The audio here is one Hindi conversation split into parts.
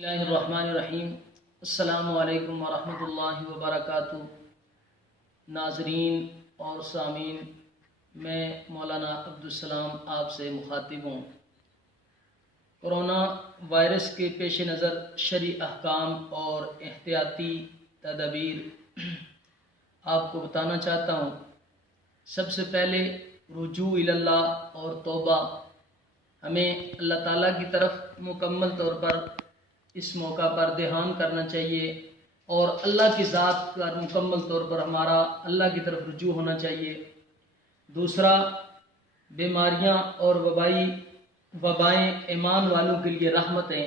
बिस्मिल्लाहिर्रहमानिर्रहीम। अस्सलामु अलैकुम वरहमतुल्लाहि वबरकातुहू। नाज़रीन और सामीन, मैं मौलाना अब्दुस्सलाम आपसे मुखातिब हूँ। कोरोना वायरस के पेश नज़र शरई अहकाम और एहतियाती तदबीर आपको बताना चाहता हूँ। सबसे पहले रुजू इल्लल्लाह और तौबा। हमें अल्लाह ताला की तरफ मुकम्मल तौर पर इस मौका पर ध्यान करना चाहिए और अल्लाह की ज़ात पर मुकम्मल तौर पर हमारा अल्लाह की तरफ रुजू होना चाहिए। दूसरा, बीमारियां और वबाएँ ईमान वालों के लिए रहमतें।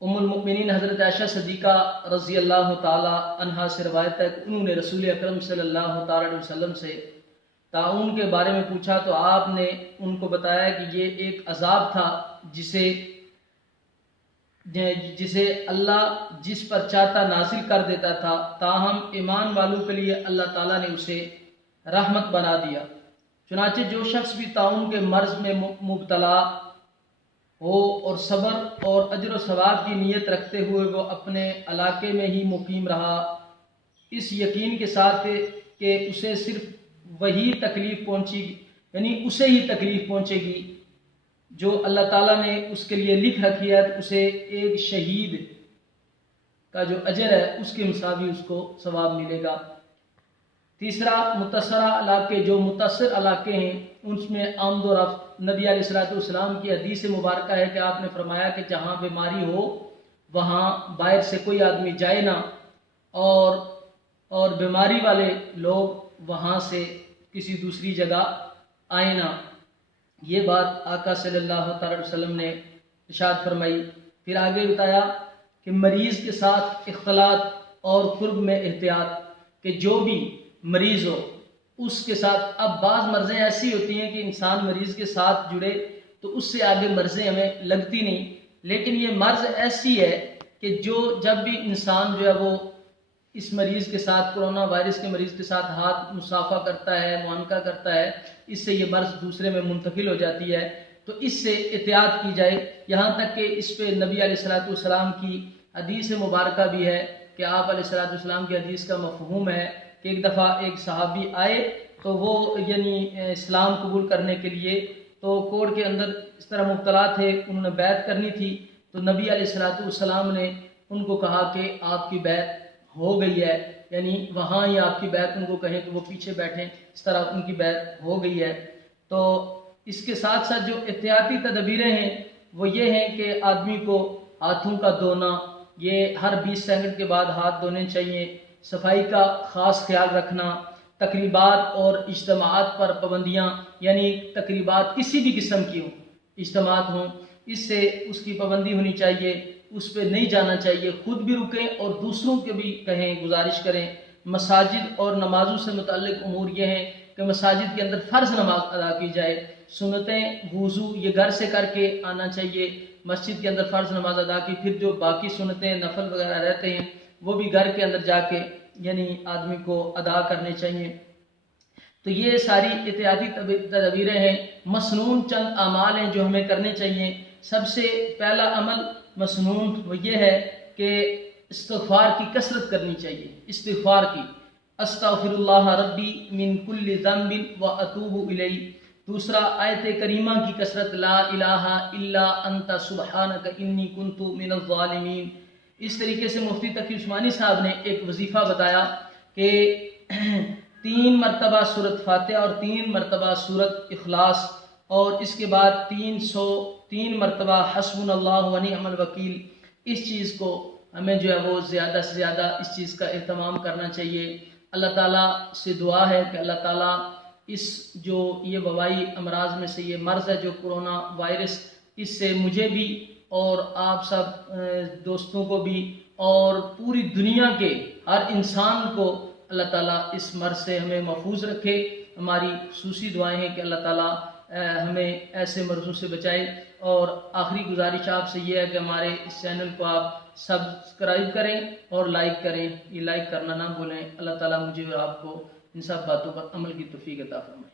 उम्मुल मुमिनीन हज़रत आयशा सिद्दीक़ा रज़ी अल्लाह ताला अन्हा से रवायत है कि उन्होंने रसूल अकरम सल्लल्लाहु ताला अलैहि वसल्लम से ताउन के बारे में पूछा तो आपने उनको बताया कि ये एक अजाब था जिसे अल्लाह जिस पर चाहता नाजिल कर देता था, ताहम ईमान वालों के लिए अल्लाह ताला ने उसे रहमत बना दिया। चुनाचे जो शख्स भी ताउन के मर्ज में मुब्तला हो और सब्र और अजर सवाब की नीयत रखते हुए वो अपने इलाके में ही मुकीम रहा, इस यकीन के साथ कि उसे सिर्फ वही तकलीफ पहुंचेगी, यानी उसे ही तकलीफ पहुंचेगी जो अल्लाह ताला ने उसके लिए लिख रखी है, तो उसे एक शहीद का जो अजर है उसके मुसावी उसको सवाब मिलेगा। तीसरा, मुतसरा इलाके, जो मुतसर इलाके हैं उनमें आमदोरफ्त। नबी अलैहिस्सलाम की हदीस मुबारक है कि आपने फरमाया कि जहाँ बीमारी हो वहाँ बाहर से कोई आदमी जाए ना, और बीमारी वाले लोग वहाँ से किसी दूसरी जगह आए ना। ये बात आका सल्लल्लाहु अलैहि वसल्लम ने इरशाद फरमाई। फिर आगे बताया कि मरीज़ के साथ इख्तलात और कुर्ब में एहतियात, कि जो भी मरीज़ हो उसके साथ, अब बाज़ मर्ज़ें ऐसी होती हैं कि इंसान मरीज़ के साथ जुड़े तो उससे आगे मर्ज़ें हमें लगती नहीं, लेकिन ये मर्ज़ ऐसी है कि जो जब भी इंसान जो है वो इस मरीज़ के साथ, कोरोना वायरस के मरीज़ के साथ हाथ मुसाफा करता है, मुआनका करता है, इससे ये मर्ज़ दूसरे में मुंतकिल हो जाती है। तो इससे एहतियात की जाए। यहाँ तक कि इस पे नबी अलैहिस्सलाम की हदीस मुबारक भी है कि आप अलैहिस्सलाम की हदीस का मफ़हूम है कि एक दफ़ा एक सहाबी आए तो वो यानी इस्लाम कबूल करने के लिए तो कोर्ट के अंदर इस तरह मुब्तला थे, उन्होंने बैत करनी थी। तो नबी अलैहिस्सलाम ने उनको कहा कि आपकी बैत हो गई है, यानी वहाँ ही आपकी बैत, उनको कहें कि वो पीछे बैठें, इस तरह उनकी बैत हो गई है। तो इसके साथ साथ जो एहतियाती तदबीरें हैं वो ये हैं कि आदमी को हाथों का धोना, ये हर 20 सेकंड के बाद हाथ धोने चाहिए। सफाई का ख़ास ख्याल रखना। तकरीबात और इज्तिमाआत पर पाबंदियाँ, यानी तकरीबात किसी भी किस्म की हों, इज्तिमाआत हों, इससे उसकी पाबंदी होनी चाहिए, उस पर नहीं जाना चाहिए। खुद भी रुकें और दूसरों के भी कहें, गुजारिश करें। मसाजिद और नमाजों से मुतल्लिक उमूर ये हैं कि मसाजिद के अंदर फ़र्ज़ नमाज अदा की जाए। सुन्नतें वुज़ू ये घर से करके आना चाहिए, मस्जिद के अंदर फ़र्ज़ नमाज अदा की। फिर जो बाकी सुन्नतें नफल वगैरह रहते हैं वो भी घर के अंदर जाके यानी आदमी को अदा करने चाहिए। तो ये सारी एहतियाती तदबीरें हैं। मसनून चंद अमाल हैं जो हमें करने चाहिए। सबसे पहला अमल मसनून वो ये है कि इस्तिग़फ़ार की कसरत करनी चाहिए। इस्तिग़फ़ार की, अस्तग़फ़िरुल्लाह रब्बी मिन कुल्लि ज़ंबिन व अतूबु इलैहि। दूसरा, आयत करीमा की कसरत, ला इलाहा इल्ला अंता सुब्हानका इन्नी कुन्तु मिनज़ ज़ालिमीन। इस तरीके से मुफ्ती तकी उस्मानी साहब ने एक वजीफ़ा बताया कि 3 मरतबा सूरत फातिहा और 3 मरतबा सूरत इखलास, और इसके बाद 303 मरतबा हस्बुनल्लाहु व निअमल वकील। इस चीज़ को हमें जो है वो ज़्यादा से ज़्यादा इस चीज़ का एहतमाम करना चाहिए। अल्लाह ताला से दुआ है कि अल्लाह ताला इस जो ये वबाई अमराज में से ये मर्ज़ है जो कोरोना वायरस, इससे मुझे भी और आप सब दोस्तों को भी और पूरी दुनिया के हर इंसान को अल्लाह ताला इस मर्ज़ से हमें महफूज रखे। हमारी खुसूसी दुआएं हैं कि अल्लाह ताला हमें ऐसे मर्ज़ों से बचाए। और आखिरी गुजारिश आपसे ये है कि हमारे इस चैनल को आप सब्सक्राइब करें और लाइक करें, ये लाइक करना ना भूलें। अल्लाह ताला मुझे और आपको इन सब बातों पर अमल की तौफीक अता फरमाए।